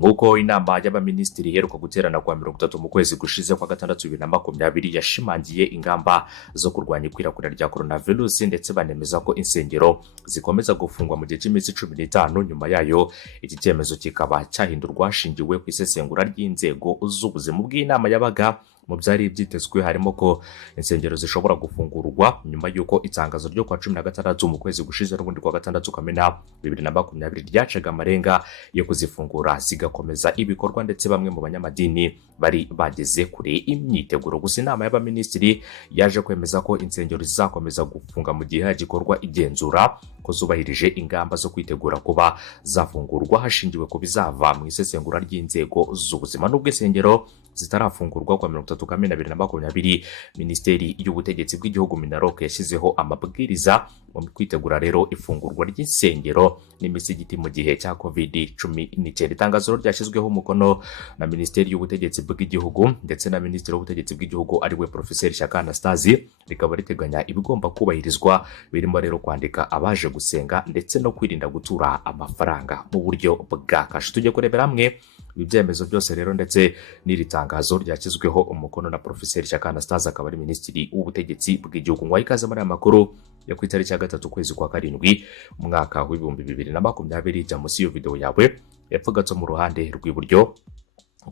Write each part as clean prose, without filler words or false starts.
nk'uko inama y'abaminisitiri iheruka guterana kwa 30 mu kwezi gushize kwa gatandatu 2020 yashimangiye ingamba zo kurwanya ikwirakwira rya coronavirus, ndetse banemeza ko insengero zikomeza gufungwa mu gihe cy'iminsi 15 nyuma yayo. Iki cyemezo kikaba cyahindurwa hashingiwe ku isesengura ry'inzego z'ubuzima. Bw'inama yabaga mu byari byitezwe harimo ko insengero zishobora gufungurwa nyuma y'uko itangazo ryo kwa 16 mu kwezi gushize n'ubundi kwa gatandatu Kamena 2020 ryacaga amarenga yo kuzifungura zigakomeza ibikorwa, ndetse bamwe mu banyamadini bari bageze kure imyiteguro. Gusa inama y'abaminisitiri yaje kwemeza ko insengero zizakomeza gufunga mu gihe hagikorwa igenzura ko zubahirije ingamba zo kwitegura kuba zafungurwa hashingiwe ku bizava mu isesengura ry'inzego z'ubuzima. N'ubwo insengero zitarafungurwa kwa 30 Kamena 2020, Minisiteri y'Ubutegetsi bw'Igihugu Minaloc yashyizeho amabwiriza mu kwitegura rero ifungurwa ry'insengero n'imisigiti mu gihe cya COVID-19. Itangazo ryashyizweho umukono na Minisiteri y'Ubutegetsi bw'Igihugu ndetse na Minisitiri w'Ubutegetsi bw'Igihugu ariwe Professeur Shyaka Anastase, rikaba riteganya ibigomba kubahirizwa birimo rero kwandika abaje gusenga ndetse no kwirinda gutura amafaranga mu buryo bwa kashi. Tujye kurebera hamwe ibyemezo byose rero ndetse n'iri tangazo ryashyizweho umukono na Professeur Shyaka Anastase, akaba ari Minisitiri w'Ubutegetsi bw'Igihugu. Ngwaye ikaze muri aya makuru ya ku itariki ya 3 kwezi kwa 7 umwaka wa 2020. Jya munsi y'iyo video yawe epfo gato mu ruhande rw'iburyo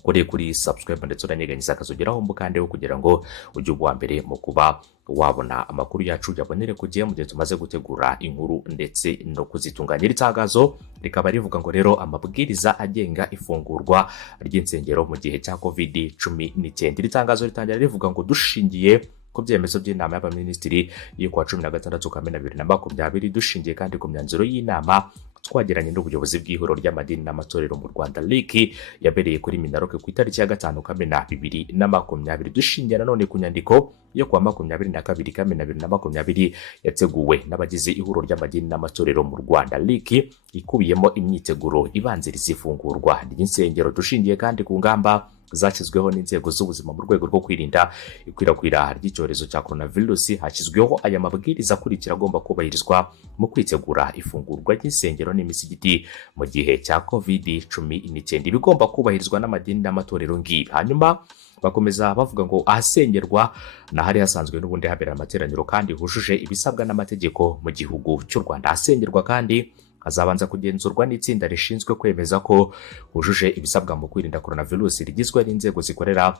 kuri subscribe ndetse uranyeganyiza akazogeraho mbukandeho kugira ngo ujye uwa mbere mu kuba wabona amakuru yacu yabonere kugiye mu gihe tumaze gutegura inkuru ndetse no kuzitunganya. Iri tangazo rikaba rivuga ngo rero amabwiriza agenga ifungurwa ry'insengero mu gihe cya COVID-19. Iri tangazo ritangira rivuga ngo dushingiye ku byemezo by'inama y'abaminisitiri yo kwa 16 Kamena 2020, dushingiye kandi ku myanzuro y'inama twagiranye n'ubuyobozi bw'ihuriro ry'amadini n'amatorero mu Rwanda LIC yabereye kuri Minaloc ku itariki ya 5 Kamena 2020, dushingiye nanone ku nyandiko yo kwa 22 Kamena 2020 yateguwe n'abagize ihuriro ry'amadini n'amatorero mu Rwanda LIC ikubiyemo imyiteguro ibanziriza ifungurwa ry'insengero. Dushingiye kandi ku ngamba zashyizweho n'inzego z'ubuzima mu rwego rwo kwirinda ikwirakwira ry'icyorezo cya coronavirus, hashyizweho aya mabwiriza akurikira agomba kubahirizwa mu kwitegura ifungurwa ry'insengero n'imisigiti mu gihe cya COVID-19. Bigomba kubahirizwa n'amadini n'amatorero ngibi. Hanyuma bakomeza bavuga ngo ahasengerwa na hari hasanzwe n'ubundi habera amateraniro kandi hujuje ibisabwa n'amategeko mu gihugu cy'u Rwanda. Ahasengerwa kandi hazabanza kugenzurwa n'itsinda rishinzwe kwemeza ko hujuje ibisabwa mu kwirinda coronavirus, rigizwe n'inzego zikorera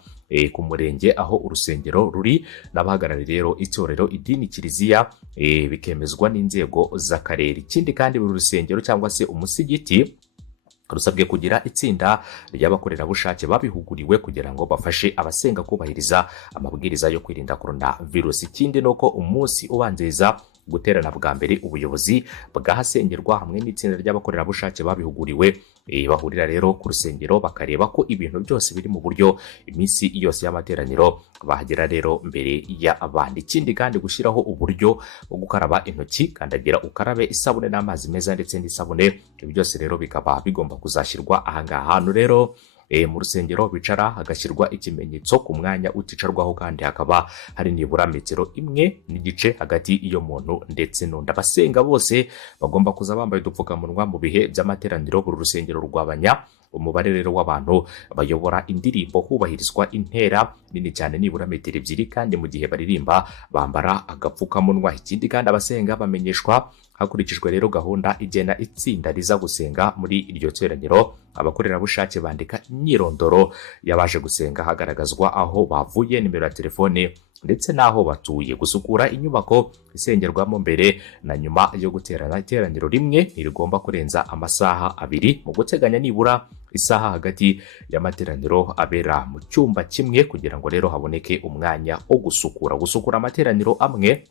ku murenge aho urusengero ruri n'abahagarariye rero itorero, idini, kiliziya, bikemezwa n'inzego z'akarere. Ikindi kandi buri rusengero cyangwa se umusigiti rusabwe kugira itsinda ry'abakorerabushake babihuguriwe kugira ngo bafashe abasenga kubahiriza amabwiriza yo kwirinda coronavirus. Ikindi nuko umunsi ubanziriza guterana bwa mbere ubuyobozi bwahasengerwa hamwe n'itsinda ry'abakorerabushake babihuguriwe bahurira rero ku rusengero bakareba ko ibintu byose biri mu buryo iminsi yose y'amateraniro bahagera rero mbere y'abandi. Ikindi kandi gushyiraho uburyo bwo gukaraba intoki, kandagira ukarabe, isabune n'amazi meza ndetse n'isabune. Ibi byose rero bikaba bigomba kuzashyirwa ahangaha. Hano rero mu rusengero bicara hagashyirwa ikimenyetso ku mwanya uticarwaho, kandi hakaba hari nibura metero 1.5 hagati iyo muntu ndetse n'undi. Abasenga bose bagomba kuza bambaye udupfukamunwa mu bihe by'amateraniro. Buri rusengero rwabanya umubare rero w'abantu bayobora indirimbo, hubahirizwa intera nini cyane nibura metero 2, kandi mu gihe baririmba bambara agapfukamunwa. Ikindi kandi abasenga bamenyeshwa hakurikijwe rero gahunda igena itsinda riza gusenga muri iryo teraniro. Abakorerabushake bandika imyirondoro y'abaje gusenga, hagaragazwa aho bavuye, nimero ya telefone ndetse n'aho batuye. Gusukura inyubako isengerwamo mbere na nyuma yo guterana iteraniro rimwe ntirigomba kurenza amasaha 2, mu guteganya nibura isaha hagati y'amateraniro abera mu cyumba kimwe kugira ngo rero haboneke umwanya wo gusukura amateraniro amwe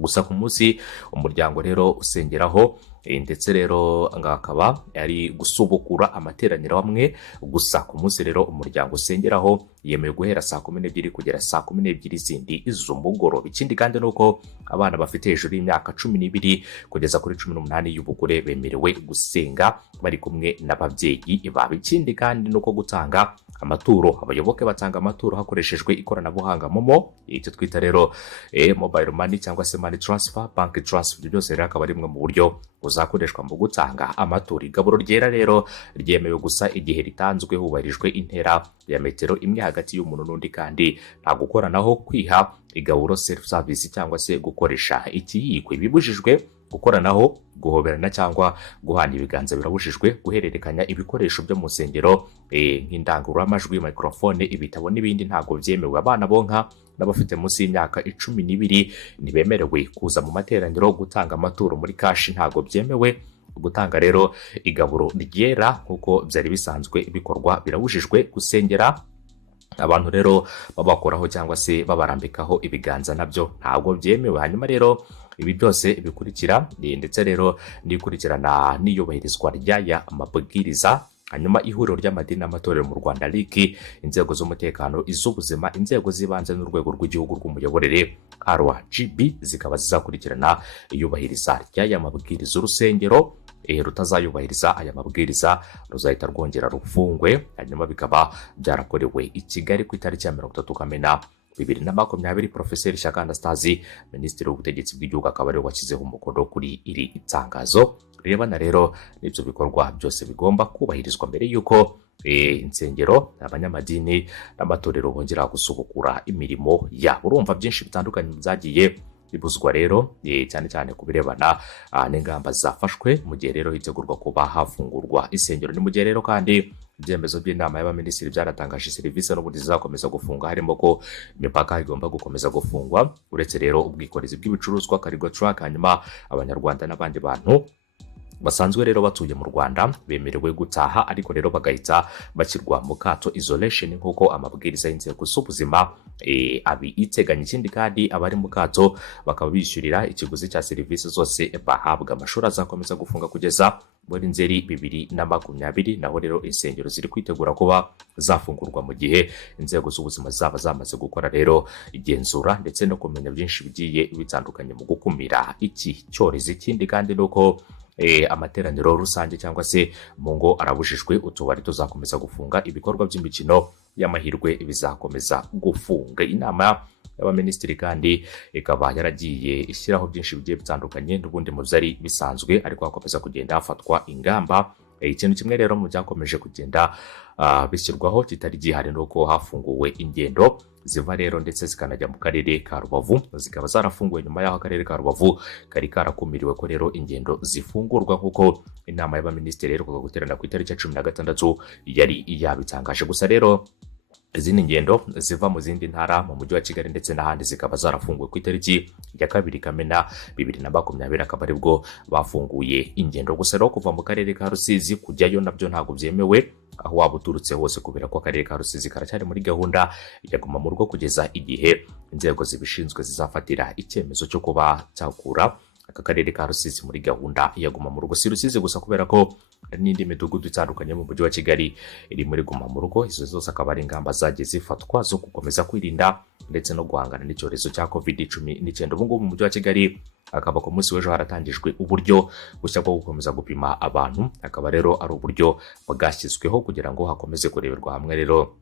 gusa ku munsi umuryango rero usengeraho, ndetse rero ngakaba ari gusubukura amateraniro amwe gusa ku munsi rero umuryango usengeraho yemewe guhera saa 12 kugera saa 12 zindi z'umugoroba. Ikindi kandi nuko abana bafite hejuru y'imyaka 12 kugeza kuri 18 y'ubukure bemerewe gusenga bari kumwe n'ababyeyi babo. Ikindi kandi nuko gutanga amaturo, abayoboke batanga amaturo hakoreshejwe ikoranabuhanga momo, icyo twita rero mobile money cyangwa se money transfer, bank transfer. Byose rero akaba ari mwe mu buryo kuzakoreshwa mu gutanga amaturo. Igaburo ryera rero ryemewe gusa igihe ritanzwe hubahirijwe intera ya metero imwe hagati y'umuntu n'undi, kandi nta gukoranaho, kwiha igaburo self service cyangwa se gukoresha ikiyiko. Ibibujijwe: gukoranaho, guhoberana cyangwa guhana ibiganza birabujijwe, guhererekanya ibikoresho byo mu nsengero nk'indangururamajwi, microphone, ibitabo n'ibindi ntabwo byemewe. Abana bonka n'abafite munsi y'imyaka 12 ntibemerewe kuza mu materaniro. Gutanga amaturo muri kashi ntabwo byemewe. Gutanga rero igaburo ryera nk'uko byari bisanzwe bikorwa birabujijwe. Gusengera abantu rero babakoraho cyangwa se babarambikaho ibiganza nabyo ntabwo byemewe. Hanyuma rero ibi byose bikurikira ndetse rero n'ikurikirana n'iyubahirizwa ry'aya mabwiriza. Hanyuma ihuriro ry'amadini n'amatorero mu Rwanda RIC, inzego z'umutekano, iz'ubuzima, inzego z'ibanze n'urwego rw'igihugu rw'umuyoborere RGB zikaba zizakurikirana iyubahiriza ry'aya mabwiriza. Urusengero rutazayubahiriza aya mabwiriza ruzahita rwongera rufungwe. Hanyuma bikaba byarakorewe i Kigali ku itariki ya 30 Kamena 2020. Profeseri Shyaka Anastase, Minisitiri w'Ubutegetsi bw'Igihugu, akaba ariwe washyizeho umukono kuri iri itangazo rirebana rero n'ibyo bikorwa byose bigomba kubahirizwa mbere y'uko insengero, abanyamadini n'amatorero bongera gusubukura imirimo yabo. Urumva byinshi bitandukanye byagiye bibuzwa rero, cyane cyane ku birebana n'ingamba zafashwe mu gihe rero hitegurwa kuba hafungurwa insengero. Ni mu gihe rero kandi ibyemezo by'inama y'abaminisitiri byaratangaje serivisi n'ubundi zizakomeza gufunga, harimo ko imipaka igomba gukomeza gufungwa, uretse rero ubwikorezi bw'ibicuruzwa Cargo Truck. Hanyuma abanyarwanda n'abandi bantu basanzwe rero batuye mu Rwanda bemerewe gutaha, ariko rero bagahita bashyirwa mu kato isolation nk'uko amabwiriza y'inzego z'ubuzima abiteganya. Ikindi kandi abari mu kato bakaba bishyurira ikiguzi cya serivisi zose bahabwa. Amashuri azakomeza gufunga kugeza muri Nzeri 2020, naho rero insengero ziri kwitegura kuba zafungurwa mu gihe inzego z'ubuzima zaba zamaze gukora rero igenzura ndetse no kumenya byinshi bigiye bitandukanye mu gukumira iki cyorezo. Ikindi kandi nuko amateraniro rusange cyangwa se mu ngo arabujijwe. Utubari tuzakomeza gufunga, ibikorwa by'imikino y'amahirwe bizakomeza gufunga. Inama y'abaminisitiri kandi ikaba yaragiye ishyiraho byinshi bigiye bitandukanye n'ubundi mu byari bisanzwe, ariko hakomeza kugenda hafatwa ingamba. Ikintu kimwe rero mu byakomeje kugenda bishyirwaho kitari gihari nuko hafunguwe ingendo ziva rero ndetse zikanajya mu karere ka Rubavu, zikaba zarafunguwe nyuma y'aho akarere ka Rubavu kari karakumiriwe ko rero ingendo zifungurwa nk'uko inama y'abaminisitiri rero guterana ku itariki ya 16 yari yabitangaje. Gusa rero izindi ngendo ziva mu zindi ntara mu mujyi wa Kigali ndetse n'ahandi zikaba zarafunguwe ku itariki ya 2 Kamena 2020, akaba aribwo bafunguye ingendo. Gusa rero kuva mu karere ka Rusizi kujyayo nabyo ntabwo byemewe, aho waba uturutse hose, kubera ko akarere ka Rusizi karacyari muri gahunda ya guma mu rugo kugeza igihe inzego zibishinzwe zizafatira icyemezo cyo kuba cyakura aka karere ka Rusizi muri gahunda ya guma mu rugo. Si Rusizi gusa, kubera ko n'indi midugudu itandukanye mu mujyi wa Kigali iri muri guma mu rugo. Izo zose akaba ari ingamba zagiye zifatwa zo gukomeza kwirinda ndetse no guhangana n'icyorezo cya COVID-19. Ubu ngubu mu mujyi wa Kigali akaba ku munsi w'ejo haratangijwe uburyo bushya bwo gukomeza gupima abantu, akaba rero ari uburyo bwashyizweho kugira ngo hakomeze kureberwa hamwe rero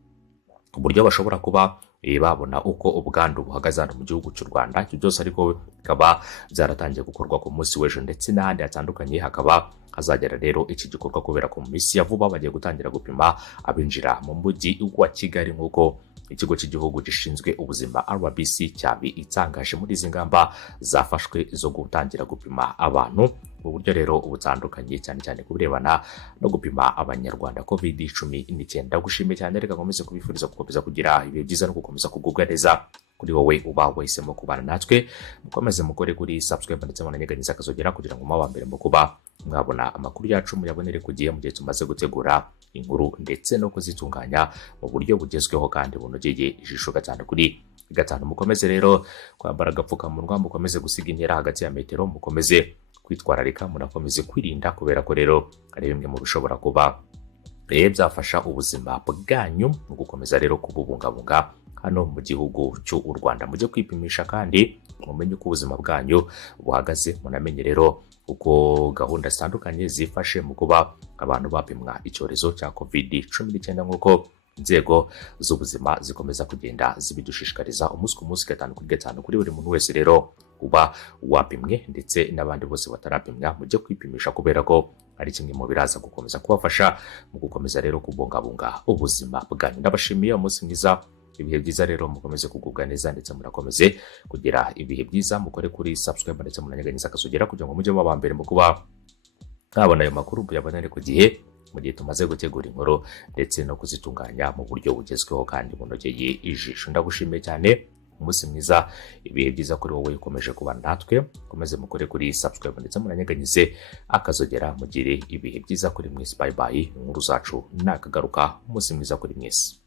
uburyo bashobora kuba babona uko ubwandu buhagaze hano mu gihugu cy'u Rwanda. Ibyo byose ariko bikaba byaratangiye gukorwa ku munsi w'ejo ndetse n'ahandi hatandukanye hakaba hazagera rero iki gikorwa, kubera ko mu minsi ya vuba bagiye gutangira gupima abinjira mu mujyi wa Kigali nk'uko ikigo cy'igihugu gishinzwe ubuzima RBC cyabitangaje muri izi ngamba zafashwe zo gutangira gupima abantu mu buryo rero butandukanye, cyane cyane kubirebana no gupima abanyarwanda COVID-19. Gushimiye cyane, reka nkomeze kubifuriza gukomeza kugira ibihe byiza no gukomeza kugubwa neza. Kuri wowe uba wahisemo kubana natwe, mukomeze mukore kuri subscribe ndetse munanyeganyeza akazogera kugira ngo muba mbere mu kuba mwabona amakuru yacu muyabonere ku gihe mu gihe tumaze gutegura inkuru ndetse no kuzitunganya mu buryo bugezweho kandi bunogeye ijisho. Gatanu kuri gatanu. Mukomeze rero kwambara agapfukamunwa, mukomeze gusiga intera hagati ya metero, mukomeze kwitwararika, munakomeze kwirinda, kubera ko rero ari bimwe mu bishobora kuba byafasha ubuzima bwanyu mu gukomeza rero kububungabunga hano mu gihugu cy'u Rwanda. Mujye kwipimisha kandi mumenye uko ubuzima bwanyu buhagaze, munamenye rero uko gahunda zitandukanye zifashe mu kuba abantu bapimwa icyorezo cya COVID-19 nk'uko inzego z'ubuzima zikomeza kugenda zibidushishikariza umunsi ku munsi, gatanu kuri gatanu, kuri buri muntu wese rero kuba wapimwe ndetse n'abandi bose batarapimwa mujye kwipimisha kubera ko ari kimwe mu biraza gukomeza kubafasha mu gukomeza rero kubungabunga ubuzima bwanyu. Ndabashimiye umunsi mwiza, ibihe byiza rero, mukomeze kugubwa neza ndetse murakomeze kugira ibihe byiza. Mukore kuri subscribe ndetse munanyeganyeza akazogera kugira ngo mujye muba mbere mu kuba mwabona ayo makuru muyabonere ku gihe mu gihe tumaze gutegura inkuru ndetse no kuzitunganya mu buryo bugezweho kandi bunogeye ijisho. Ndagushimiye cyane, umunsi mwiza, ibihe byiza kuri wowe ukomeje kuba natwe. Komeze mukore kuri subscribe ndetse munanyeganyize akazogera, mugire ibihe byiza kuri mwese. Bye bye, inkuru zacu nakagaruka. Umunsi mwiza kuri mwese.